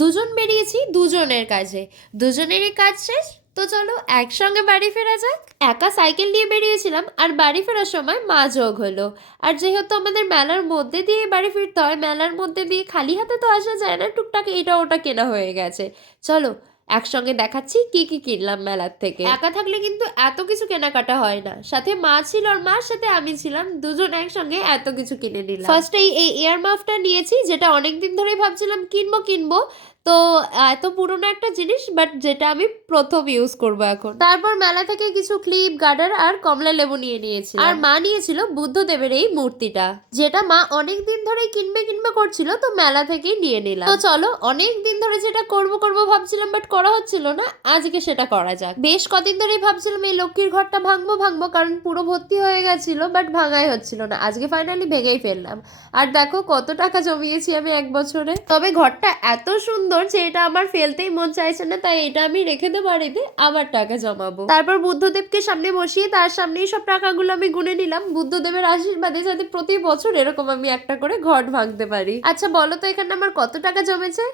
দুজন বেরিয়েছি দুজনের কাজে, দুজনেরই কাজ শেষ। তো চলো একসঙ্গে বাড়ি ফেরা যাক। একা সাইকেল নিয়ে বেরিয়েছিলাম আর বাড়ি ফেরার সময় মা যোগ হলো। আর যেহেতু আমাদের মেলার মধ্যে দিয়ে বাড়ি ফিরতে হয়, মেলার মধ্যে দিয়ে খালি হাতে তো আসা যায় না, টুকটাক এটা ওটা কেনা হয়ে গেছে। চলো একসঙ্গে দেখাচ্ছি কি কি কিনলাম মেলার থেকে। একা থাকলে কিন্তু এত কিছু কেনাকাটা হয় না, সাথে মা ছিল আর মার সাথে আমি ছিলাম, দুজন একসঙ্গে এত কিছু কিনে নিলাম। ফার্স্টে এই ইয়ার মাফটা নিয়েছি, যেটা অনেকদিন ধরেই ভাবছিলাম কিনবো কিনবো। তো এত পুরোনো একটা জিনিস, বাট যেটা আমি প্রথম ইউজ করব এখন। তারপর মেলা থেকে কিছু ক্লিপ, গার্ডার আর কমলা লেবু নিয়ে নিয়েছি। আর মা নিয়েছিল বুদ্ধদেবের এই মূর্তিটা, যেটা মা অনেক দিন ধরেই কিনবে কিনবে করছিল, তো মেলা থেকেই নিয়ে নিলাম। তো চলো অনেক দিন ধরে যেটা করব করব ভাবছিলাম বাট করা হচ্ছিল না, আজকে সেটা করা যাক। বেশ কদিন ধরেই ভাবছিলাম এই লক্ষ্মীর ঘরটা ভাঙবো ভাঙবো, কারণ পুরো ভর্তি হয়ে গেছিল, বাট ভাঙাই হচ্ছিল না। আজকে ফাইনালি ভেঙেই ফেললাম। আর দেখো কত টাকা জমিয়েছি আমি এক বছরে। তবে ঘরটা এত সুন্দর যে এটা আমার ফেলতেই মন চাইছে না, তাই এটা আমি রেখে দেবো বাড়িতে, আবার টাকা জমাবো। তারপর বুদ্ধদেবকে সামনে বসিয়ে তার সামনেই সব টাকাগুলো আমি গুনে নিলাম, বুদ্ধদেবের আশীর্বাদে যাতে প্রতি বছর এরকম আমি একটা করে ঘট ভাঙতে পারি। আচ্ছা বলো তো এখানে আমার কত টাকা জমেছে?